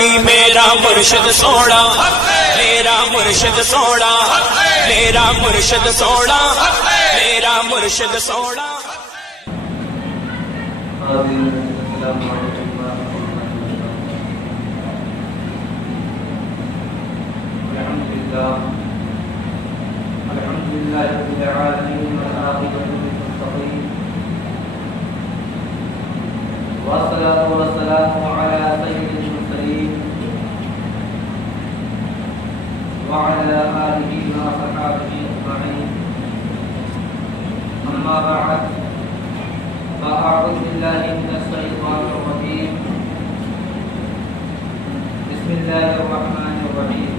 نبی میرا مرشد سونا، میرا مرشد سونا، میرا مرشد سونا، میرا مرشد سونا۔ الحمد لله رب العالمين والعاقبة للمتقين والصلاة والسلام على سيد المرسلين وعلى آله وصحبه أجمعين، أما بعد فأعوذ بالله من الشيطان الرجيم، بسم الله الرحمن الرحيم،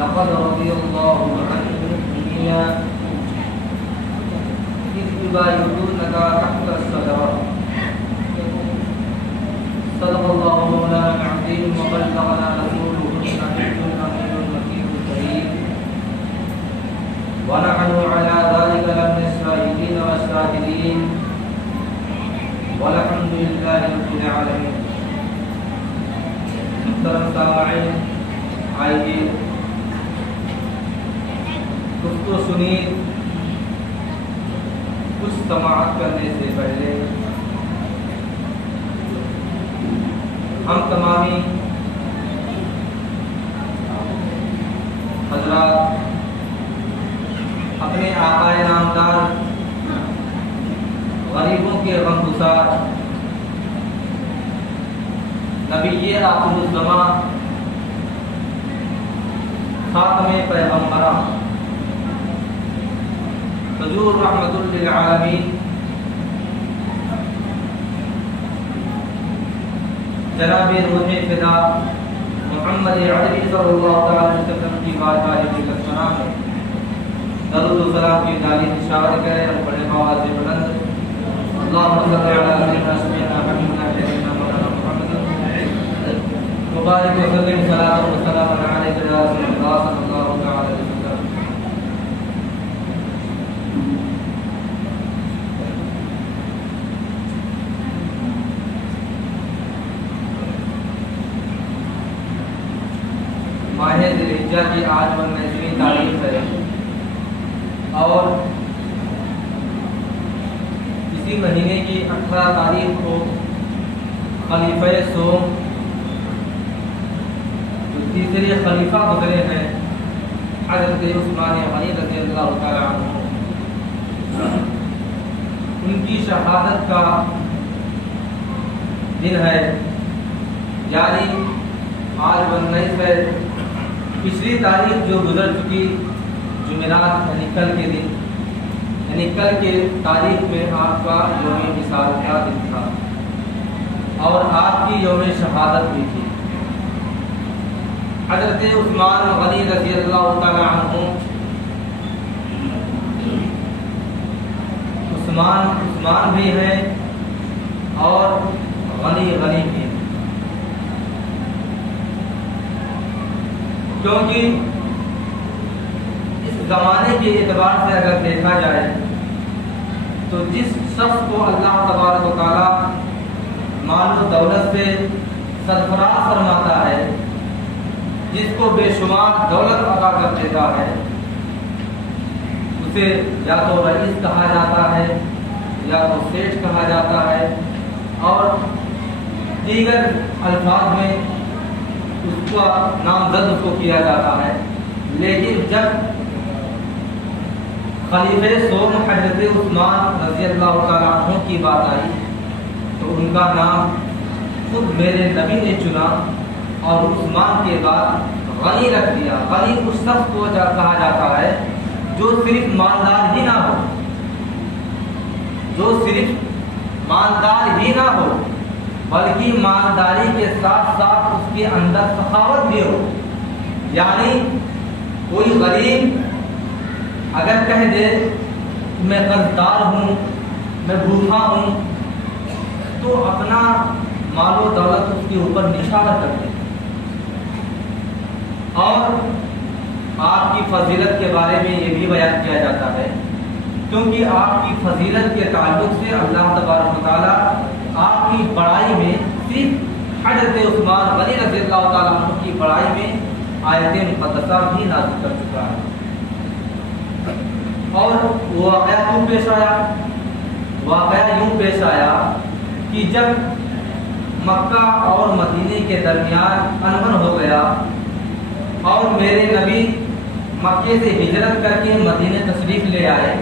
لقد رضي الله عن المؤمنين إذ يبايعونك تحت الشجرة، صدق الله مولانا العظيم وبلغنا رسوله النبي الأمين المكين الكريم، ونحن على ذلك لمن الشاهدين والشاكرين، والحمد لله رب العالمين۔ محترم سامعین، آئیے گفتگو سنی کچھ سماعت کرنے سے پہلے ہم تمامی حضرات اپنے آقا نامدار غریبوں کے غمگسار نبی آخر الزمان خاتم پیغمبران حضور رحمت للعالمین جناب روح فدا محمد عربی صلی اللہ تعالی وسلم کی بارگاہ مقدسہ میں درود و سلام کی ڈالی اشارہ کریں اور بڑے آواز سے بلند اللہم صل علی سیدنا محمد سیدنا محمد مبارک وسلم صلاۃ و سلام علیک یا رسول اللہ صلی اللہ تعالی وسلم۔ ماہ ذی الحجہ کی آج 19ویں تاریخ ہے اور اسی مہینے کی 18 تاریخ کو خلیفہ سوم جو تیسرے خلیفہ گزرے ہیں حضرت عثمان غنی رضی اللہ تعالی عنہ، ان کی شہادت کا دن ہے، یعنی آج 19 ہے۔ پچھلی تاریخ جو گزر چکی جمعرات یعنی کل کے دن، یعنی کل کے تاریخ میں آپ کا یوم وصال کا دن تھا اور آپ کی یوم شہادت بھی تھی۔ حضرت عثمان غنی رضی اللہ تعالی عنہ عثمان بھی ہیں اور غنی بھی ہیں، کیونکہ اس زمانے کے اعتبار سے اگر دیکھا جائے تو جس شخص کو اللہ تبارک و تعالیٰ مال و دولت سے سرفراز فرماتا ہے، جس کو بے شمار دولت عطا کر دیتا ہے، اسے یا تو رئیس کہا جاتا ہے یا تو سیٹھ کہا جاتا ہے اور دیگر الفاظ میں اس کا نامزد اس کو کیا جاتا ہے۔ لیکن جب خلیفہ سوم حضرت عثمان رضی اللہ تعالیٰ عنہ کی بات آئی تو ان کا نام خود میرے نبی نے چنا اور عثمان کے بعد غنی رکھ دیا۔ غنی اس شخص کو کہا جاتا ہے جو صرف مالدار ہی نہ ہو، بلکہ مالداری کے ساتھ ساتھ اس کے اندر سخاوت بھی ہو۔ یعنی کوئی غریب اگر کہہ دے میں قرضدار ہوں، میں بھوکا ہوں، تو اپنا مال و دولت اس کے اوپر نثار کر دے اور آپ کی فضیلت کے بارے میں یہ بھی بیان کیا جاتا ہے، کیونکہ آپ کی فضیلت کے تعلق سے اللہ تبارک و تعالیٰ آپ کی بڑائی میں صرف حضرت عثمان غنی رضی اللہ تعالیٰ عنہ کی بڑائی میں آیت مقدسہ بھی نازل کر چکا ہے۔ اور واقعہ کیوں پیش آیا؟ واقعہ یوں پیش آیا کہ جب مکہ اور مدینے کے درمیان انبن ہو گیا اور میرے نبی مکے سے ہجرت کر کے مدینے تشریف لے آئے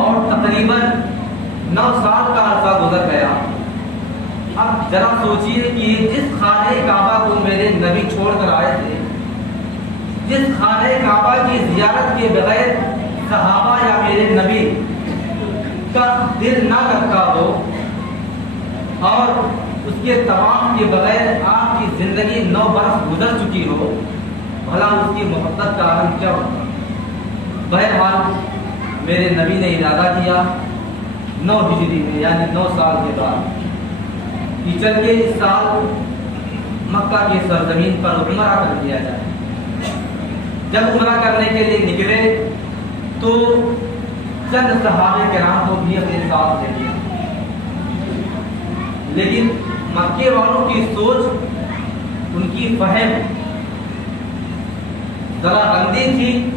اور تقریباً 9 سال کا عرصہ گزر گیا۔ اب ذرا سوچئے کہ جس خانہ کعبہ کو میرے نبی چھوڑ کر آئے تھے، جس خانہ کعبہ کی زیارت کے بغیر صحابہ یا میرے نبی کا دل نہ لگتا ہو اور اس کے تمام کے بغیر آپ کی زندگی 9 برس گزر چکی ہو، بھلا اس کی محبت کا عالم کیا ہوتا؟ بہرحال میرے نبی نے ارادہ کیا 9 ہجری میں یعنی 9 سال کے بعد کہ چل کے اس سال مکہ کی سرزمین پر عمرہ کر دیا جائے۔ جب عمرہ کرنے کے لیے نکلے تو چند صحابہ کرام کو بھی اپنے ساتھ لے لیا، لیکن مکے والوں کی سوچ، ان کی فہم ذرا گندی تھی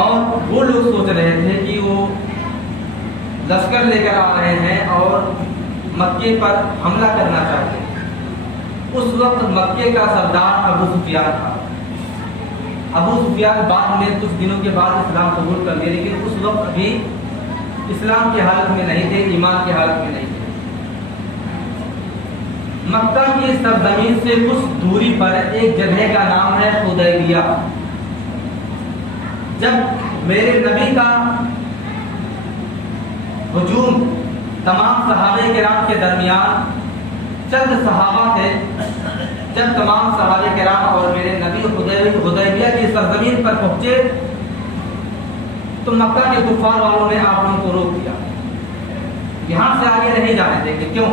اور وہ لوگ سوچ رہے تھے کہ وہ لشکر لے کر آ رہے ہیں اور مکے پر حملہ کرنا چاہتے ہیں۔ اس وقت مکے کا سردار ابو سفیان تھا۔ ابو سفیان بعد میں کچھ دنوں کے بعد اسلام قبول کر لیا، لیکن اس وقت ابھی اسلام کی حالت میں نہیں تھے، ایمان کی حالت میں نہیں تھے۔ مکہ کی سرزمین سے کچھ دوری پر ایک جگہ کا نام ہے حدیبیہ۔ جب میرے نبی کا ہجوم تمام صحابہ کرام کے درمیان چند صحابہ تھے، جب تمام صحابہ کرام اور میرے نبی حدیبیہ کی سرزمین پر پہنچے تو مکہ کے کفار والوں نے آپ لوگوں کو روک دیا، یہاں سے آگے نہیں جانے دیں گے۔ کیوں؟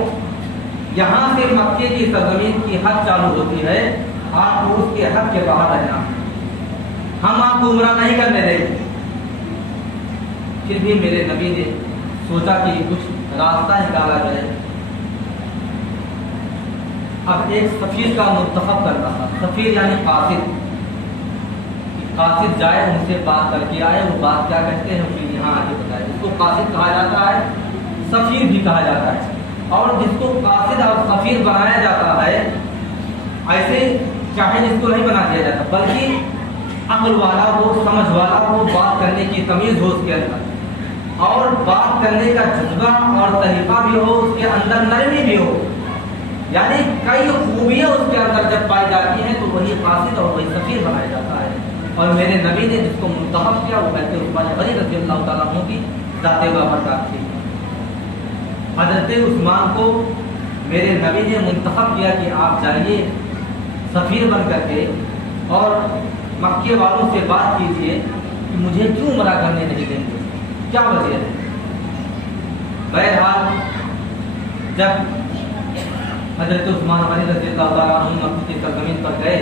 یہاں سے مکے کی سرزمین کی حد چالو ہوتی ہے، آپ کو اس کے حد کے باہر رہنا، ہم آپ کو عمرہ نہیں کرنے دیں گے۔ پھر بھی میرے نبی نے سوچا کہ کچھ راستہ نکالا جائے۔ اب ایک سفیر کا منتخب کرنا تھا، سفیر یعنی قاصد، قاصد جائے ان سے بات کر کے آئے، وہ بات کیا کہتے ہیں پھر یہاں آگے بتائے۔ اس کو قاصد کہا جاتا ہے، سفیر بھی کہا جاتا ہے، اور جس کو قاصد اور سفیر بنایا جاتا ہے ایسے چاہے جس کو نہیں بنا دیا جاتا، بلکہ عقل والا ہو، سمجھ والا ہو، بات کرنے کی تمیز ہو اس کے اندر، اور بات کرنے کا جذبہ اور طریقہ بھی ہو، اس کے اندر نرمی بھی ہو، یعنی کئی خوبیاں اس کے اندر جب پائی جاتی ہیں تو وہی قاصد اور وہی سفیر بنایا جاتا ہے۔ اور میرے نبی نے جس کو منتخب کیا وہ حضرت عثمان غنی رضی اللہ تعالیٰ عنہ کی ذات بابرکات تھی۔ حضرت عثمان کو میرے نبی نے منتخب کیا کہ آپ جائیے سفیر بن کر کے اور مکے والوں سے بات کیجیے کہ مجھے کیوں عمرہ کرنے نہیں دیں گے، کیا وجہ ہے۔ بہرحال جب حضرت عثمان غنی رضی اللہ تعالیٰ عنہ مکے کی سرزمین پر گئے،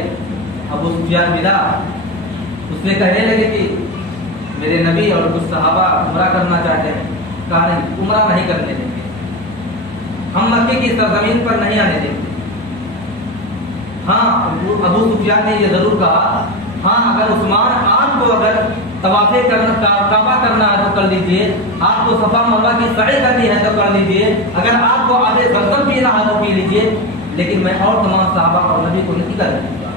ابو سفیان ملا، اس نے کہنے لگے کہ میرے نبی اور کچھ صحابہ عمرہ کرنا چاہتے ہیں۔ کہا نہیں، عمرہ نہیں کرنے دیں گے، ہم مکے کی سرزمین پر نہیں آنے دیں گے۔ ہاں، ابو سفیان نے یہ ضرور کہا، ہاں اگر عثمان آپ کو اگر طواف کعبہ کرنا ہے تو کر لیجیے، آپ کو صفا مروہ کی سعی کرنی ہے تو کر لیجیے، اگر آپ کو آب زمزم پینا ہے تو پی لیجیے، لیکن میں اور تمام صحابہ اور نبی کو نہیں کر دوں گا۔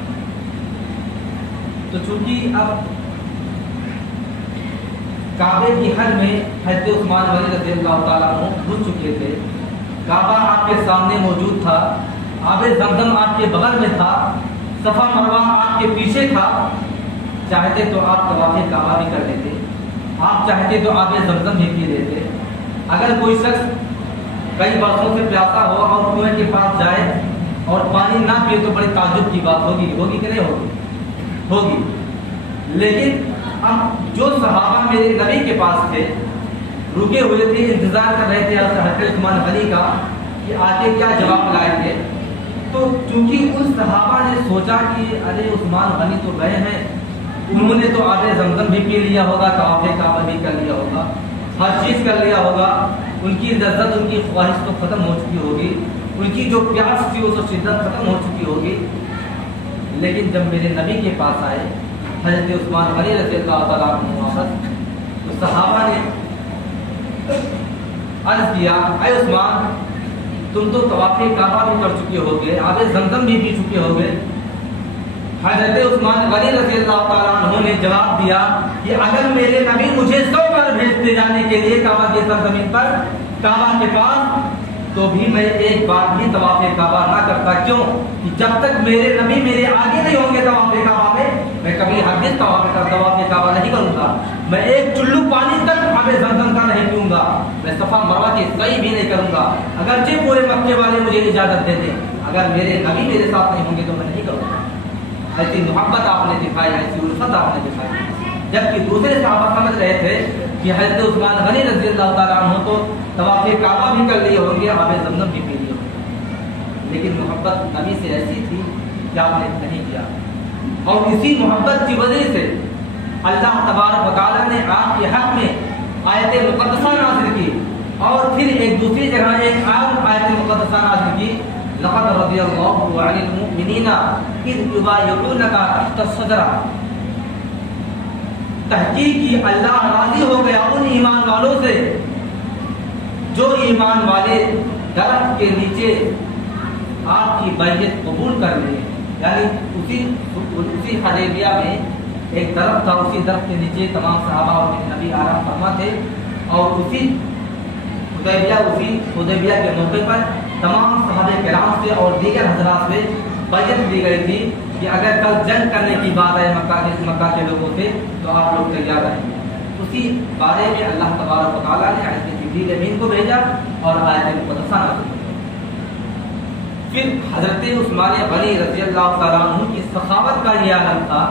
تو چونکہ اب کعبے کی حد میں حضرت عثمان غنی رضی اللہ تعالیٰ عنہ گھس چکے تھے، کعبہ آپ کے سامنے موجود تھا، آب زمزم آپ کے بغل میں تھا، صفا مروہ آپ کے پیچھے تھا، چاہتے تو آپ طواف کعبہ بھی کر لیتے، آپ چاہتے تو آب زمزم بھی پی لیتے۔ اگر کوئی شخص کئی برسوں سے پیاسا ہو اور کنویں کے پاس جائے اور پانی نہ پیے تو بڑی تعجب کی بات ہوگی کہ نہیں ہوگی۔ لیکن اب جو صحابہ میرے نبی کے پاس تھے، رکے ہوئے تھے، انتظار کر رہے تھے حضرت عثمان غنی کا کہ آگے کیا جواب لائیں گے، تو چونکہ ان صحابہ نے سوچا کہ ارے عثمان غنی تو گئے ہیں، انہوں نے تو آب زمزم بھی پی لیا ہوگا، طواف کعبہ بھی کر لیا ہوگا، ہر چیز کر لیا ہوگا، ان کی لذت ان کی خواہش تو ختم ہو چکی ہوگی، ان کی جو پیاس تھی وہ شدت ختم ہو چکی ہوگی، لیکن جب میرے نبی کے پاس آئے حضرت عثمان غنی رضی اللہ تعالیٰ عنہ واپس، تو صحابہ نے عرض کیا اے عثمان تم تو طواف کعبہ بھی کر چکے ہوگے، آب زمزم بھی پی چکے ہوگے۔ حضرت عثمان غنی رضی اللہ تعالیٰ عنہ نے جواب دیا کہ اگر میرے نبی مجھے 100 بار بھیجتے جانے کے لیے کعبہ کی سرزمین پر، کعبہ کے پاس، تو بھی میں ایک بار بھی طواف کعبہ نہ کرتا۔ کیوں؟ کہ جب تک میرے نبی میرے آگے نہیں ہوں گے طواف کعبہ میں کبھی ہرگز طواف کعبہ نہیں کروں گا۔ میں ایک چلو پانی تک آب زمزم کا نہیں پیوں گا، میں صفا مروہ کی صحیح بھی نہیں کروں گا، اگرچہ پورے مکے والے مجھے اجازت دے دیں، اگر میرے نبی میرے ساتھ نہیں ہوں گے تو میں نہیں کروں گا۔ ایسی محبت آپ نے دکھائی، ایسی الفت آپ نے دکھائی، جبکہ دوسرے صحابہ سمجھ رہے تھے کہ حضرت عثمان غنی رضی اللہ تعالیٰ عنہ تو طواف کعبہ بھی کر لیے ہوں گے، آب زمزم بھی پی لیے ہوں گے، لیکن محبت نبی سے ایسی تھی کہ آپ نے نہیں کیا، اور اسی محبت کی وجہ سے اللہ تبارک و تعالیٰ نے آپ کے حق میں آیت مقدسہ نازل کی، اور پھر ایک دوسری جگہ ایک اور آیت مقدسہ نازل کی، لقد رضی اللہ عن المؤمنین اذ یبایعونک تحت الشجرہ۔ تحقیق کی اللہ راضی ہو گیا ان ایمان والوں سے جو ایمان والے درخت کے نیچے آپ کی بیعت قبول کر لیں، یعنی اسی حدیبیہ میں ایک درخت تھا، اسی درخت کے نیچے تمام صحابہ اور نبی آرام فرما تھے، اور اسی حدیبیہ کے موقع پر تمام صحابہ کرام سے اور دیگر حضرات سے بیعت دی گئی تھی کہ اگر کل جنگ کرنے کی بات ہے مکہ کے لوگوں سے تو آپ لوگ تیار رہیں گے۔ اسی بارے میں اللہ تبارک و تعالیٰ نے حضرت جبریل امین کو بھیجا اور آیت مقدسہ نازل کی۔ پھر حضرت عثمان غنی رضی اللہ تعالیٰ عنہ کی سخاوت کا یہ عالم تھا،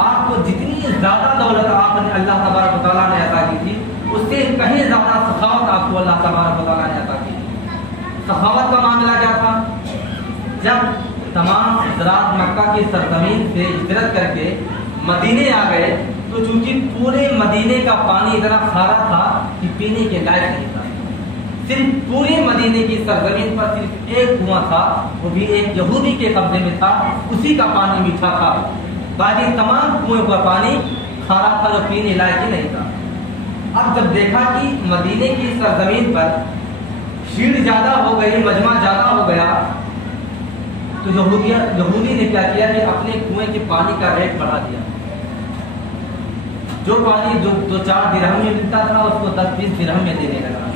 آپ کو جتنی زیادہ دولت آپ نے اللہ تبارک و تعالیٰ نے عطا کی تھی، اس سے کہیں زیادہ سخاوت آپ کو اللہ تبارک و تعالیٰ نے عطا کی۔ سخاوت کا معاملہ کیا تھا؟ جب تمام حضرات مکہ کی سرزمین سے ہجرت کر کے مدینے آ گئے تو چونکہ پورے مدینے کا پانی اتنا کھارا تھا کہ پینے کے لائق نہیں تھا، صرف پورے مدینے کی سرزمین پر صرف ایک کنواں تھا، وہ بھی ایک یہودی کے قبضے میں تھا، اسی کا پانی میٹھا تھا، باقی تمام کنویں کا پانی کھارا تھا جو پینے لائق ہی نہیں تھا۔ اب جب دیکھا کہ مدینے کی سرزمین پر بھیڑ زیادہ ہو گئی، مجمع زیادہ ہو گیا، تو یہودی نے کیا کیا کہ اپنے کنویں کے پانی کا ریٹ بڑھا دیا، جو پانی جو 4 درہم میں ملتا تھا اس کو 10-20 درہم میں دینے لگا۔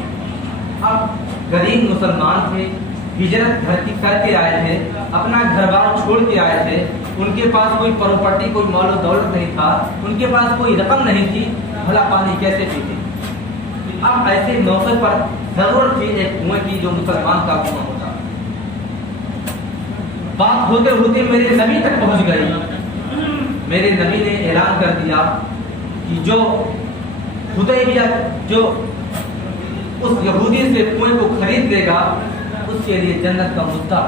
اب غریب مسلمان تھے، ہجرت گھر کی کر کے آئے تھے، اپنا گھر بار چھوڑ کے آئے تھے، ان کے پاس کوئی پراپرٹی کوئی مال و دولت نہیں تھا، ان کے پاس کوئی رقم نہیں تھی، بھلا پانی کیسے پیتے؟ اب ایسے موقع پر ضرورت تھی ایک کنویں کی جو مسلمان کا کنواں ہوتا۔ بات ہوتے ہوتے میرے نبی تک پہنچ گئی، میرے نبی نے اعلان کر دیا کہ جو حدیبیہ جو اس یہودی سے کنویں کو خرید لے گا اس کے لیے جنت کا مدعا۔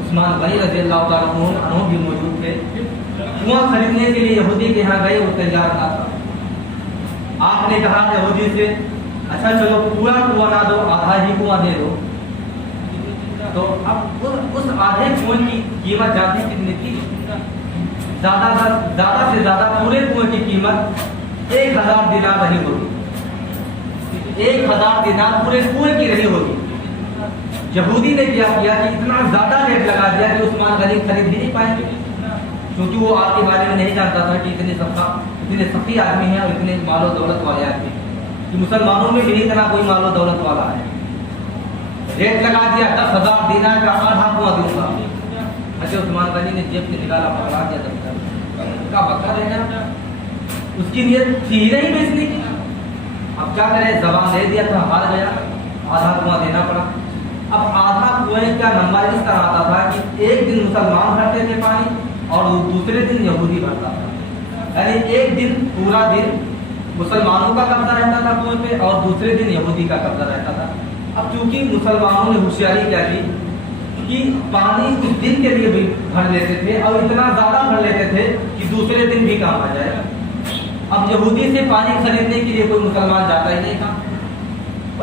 عثمان غنی رضی اللہ تعالیٰ عنہ بھی موجود تھے، کنواں خریدنے کے لیے یہودی کے یہاں گئے، وہ تیار نہ تھا۔ آپ نے کہا یہودی سے اچھا چلو پورا کنواں نہ دو، آدھا ہی کنواں دے دو۔ تو اب اس آدھے کنویں کی قیمت جانتی کتنی تھی؟ زیادہ سے زیادہ پورے کنویں کی قیمت 1000 دینار رہی ہوگی، 1000 دینار پورے کنویں کی رہی ہوگی۔ یہودی نے کیا کیا کہ اتنا زیادہ ریٹ لگا دیا کہ عثمان غنی خرید ہی نہیں پائیں گے، کیونکہ وہ آپ کے بارے میں نہیں جانتا تھا کہ اتنے سخی آدمی ہیں اور اتنے مال و دولت والے آدمی ہیں، کہ مسلمانوں میں بھی اتنا کوئی مال و دولت والا ہے۔ ریٹ لگا دیا 10,000 دینار کا آدھا کنواں دوں گا۔ حضرت عثمان غنی نے جیب سے نکالا، پکڑا دیا 10,000 کا بکا رہنا، اس کی نیت تھی ہی نہیں بیچنے کی۔ اب کیا کرے، زبان دے دیا تھا، ہار گیا، آدھا کنواں دینا پڑا۔ اب آدھا کنویں کا نمبر اس طرح آتا تھا کہ ایک دن مسلمان بھرتے تھے پانی اور دوسرے دن یہودی بھرتا تھا، یعنی ایک دن پورا دن مسلمانوں کا قبضہ رہتا تھا کنویں پہ اور دوسرے دن یہودی کا قبضہ رہتا تھا۔ اب چونکہ مسلمانوں نے ہوشیاری کیا کی کہ پانی اس دن کے لیے بھی بھر لیتے تھے اور اتنا زیادہ بھر لیتے تھے کہ دوسرے دن بھی کام آ جائے۔ اب یہودی سے پانی خریدنے کے لیے کوئی مسلمان جاتا ہی نہیں تھا،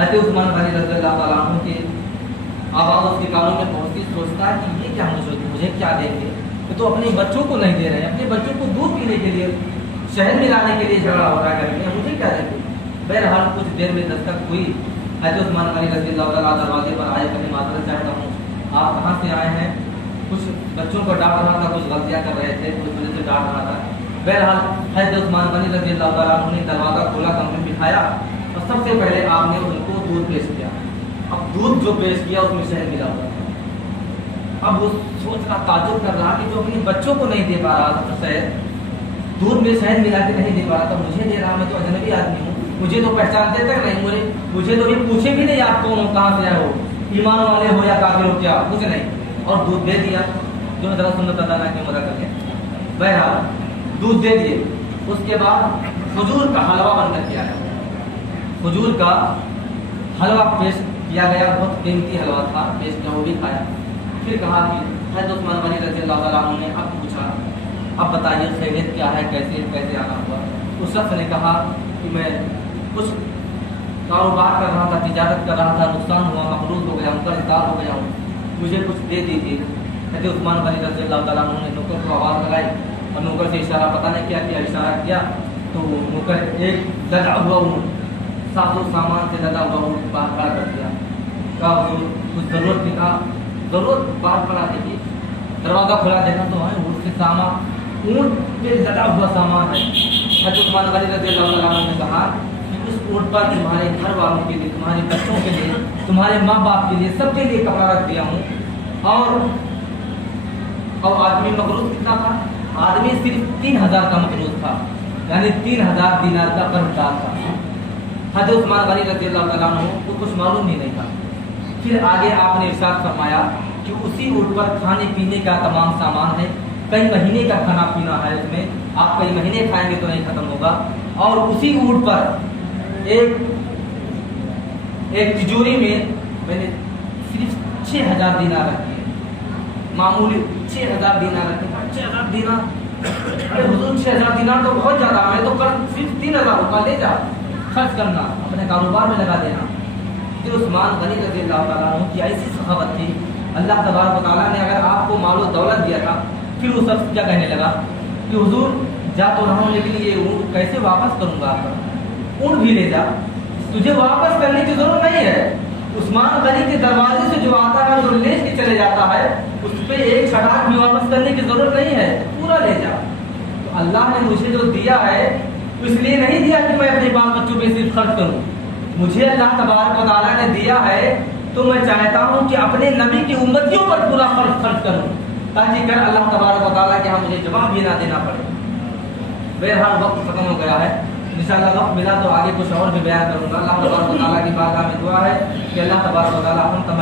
حضرت عثمان غنی رضی اللہ تعالیٰ عنہ کے آواز اس کے کانوں میں پہنچتی، سوچتا ہے کہ یہ کیا مجھے کیا دیں گے، یہ تو اپنے بچوں کو نہیں دے رہے ہیں، اپنے بچوں کو دودھ پینے کے لیے شہد ملانے کے لیے جھگڑا ہو رہا ہے، مجھے کیا دیں گے۔ بہرحال کچھ دیر میں دستک ہوئی، حضرت عثمان غنی رضی اللہ تعالیٰ دروازے پر آئے، کہیں معذرت چاہتا ہوں آپ کہاں سے آئے ہیں، کچھ بچوں کو ڈانٹ رہا تھا، کچھ غلطیاں کر رہے تھے تو اس وجہ سے ڈانٹ رہا تھا۔ بہرحال حضرت عثمان غنی رضی اللہ تعالیٰ عنہ نے دروازہ کھولا، کمرے میں بٹھایا اور سب سے پہلے آپ نے ان کو دودھ پیش کیا۔ اب دودھ جو پیش کیا اس میں شہد ملا ہوا تھا۔ اب وہ سوچ رہا، تعجب کر رہا کہ جو اپنے بچوں کو نہیں دے پا رہا تھا شہد، دودھ میں شہد ملا کے نہیں دے پا رہا تھا، مجھے دے رہا، میں تو اجنبی آدمی ہوں، مجھے تو پہچانتے تک نہیں، مجھے تو یہ پوچھے بھی نہیں آپ کون ہو، کہاں سے آئے ہو، ایمان والے ہو یا کافر ہو، کیا کچھ نہیں، اور دودھ دے دیا۔ جو ذرا سنت ادا نہ کہ مدد کر کے بہرحال دودھ دے دیے۔ اس کے بعد کھجور کا حلوہ بن کر کیا گیا، کھجور کا حلوہ پیش کیا گیا، بہت قیمتی حلوہ تھا، پیش کیا، وہ بھی کھایا۔ پھر کہا کہ حضرت عثمان غنی رضی اللہ تعالیٰ عنہ نے اب پوچھا، اب بتائیے خیریت کیا ہے، کیسے آنا ہوا۔ اس شخص نے کہا کہ میں کچھ کاروبار کر رہا تھا، تجارت کر رہا تھا، نقصان ہوا، مقروض ہو گیا ہوں، قرض دار ہو گیا ہوں، مجھے کچھ دے دیجیے۔ حضرت عثمان غنی رضی اللہ تعالیٰ عنہ نے نوکر کو آواز لگائی اور نوکر سے اشارہ، پتہ نہیں کیا کیا، اشارہ کیا تو نوکر ایک لدا ہوا اونٹ، ساز و سامان سے لدا ہوا اونٹ باہر کھڑا کر دیا۔ کہا حضور کچھ ضرورت تھی، کہا ضرورت باہر کھڑا دیکھیے۔ دروازہ کھلا دیکھا تو اونٹ سے سامان، اونٹ پہ لدا ہوا سامان ہے۔ حضرت عثمان غنی رضی اللہ تعالیٰ عنہ نے کہا کہ اس اونٹ پر تمہارے گھر والوں کے لیے، تمہارے بچوں کے لیے، تمہارے ماں باپ کے لیے، سب کے لیے کپڑا رکھ دیا ہوں۔ اور آدمی مقروض کتنا تھا؟ آدمی صرف 3000 کا مقروض تھا، یعنی 3000 دینار کا قرض دار تھا۔ حضرت عثمان غنی رضی اللہ تعالیٰ عنہ کو کچھ معلوم ہی نہیں تھا۔ پھر آگے آپ نے ارشاد فرمایا کہ اسی اونٹ پر کھانے پینے کا تمام سامان ہے، کئی مہینے کا کھانا پینا ہے، اس میں آپ کئی مہینے کھائیں گے تو نہیں ختم ہوگا۔ اور اسی اونٹ پر ایک تجوری میں میں نے صرف 6000 دینار رکھی ہے، معمولی 6000 دینار رکھے۔ 6000 دینار، ارے حضور 6000 دینار تو بہت زیادہ، میں تو صرف 3000 روپیہ لے جا، خرچ کرنا، اپنے کاروبار میں لگا دینا۔ کہ عثمان غنی رضی اللہ تعالیٰ عنہ کی ایسی سخاوت تھی، اللہ تبارک و تعالیٰ نے اگر آپ کو مال و دولت دیا تھا، پھر وہ شخص کیا کہنے لگا کہ حضور جا تو رہا ہوں لیکن یہ اونٹ کیسے واپس کروں گا، آپ اونٹ بھی لے جا، تجھے واپس کرنے کی ضرورت نہیں ہے۔ عثمان غنی کے دروازے سے جو آتا ہے، جو لے کے چلے جاتا ہے، اس پہ ایک چھٹاک بھی واپس کرنے کی ضرورت نہیں ہے، پورا لے جا۔ تو اللہ نے مجھے جو دیا ہے اس لیے نہیں دیا کہ میں اپنے بال بچوں پہ صرف خرچ کروں، مجھے اللہ تبارک و تعالیٰ نے دیا ہے تو میں چاہتا ہوں کہ اپنے نبی کی امتیوں پر پورا خرچ کروں، تاکہ کل اللہ تبارک و تعالیٰ کے ہاں مجھے جواب یہ نہ دینا پڑے۔ بہرحال وقت ختم ہو گیا ہے، انشاءاللہ وقت ملا تو آگے کچھ اور بھی بیان کروں گا۔ اللہ تبارک و تعالیٰ کی بارگاہ میں دعا ہے کہ اللہ تبارک و تعالیٰ ہم تمام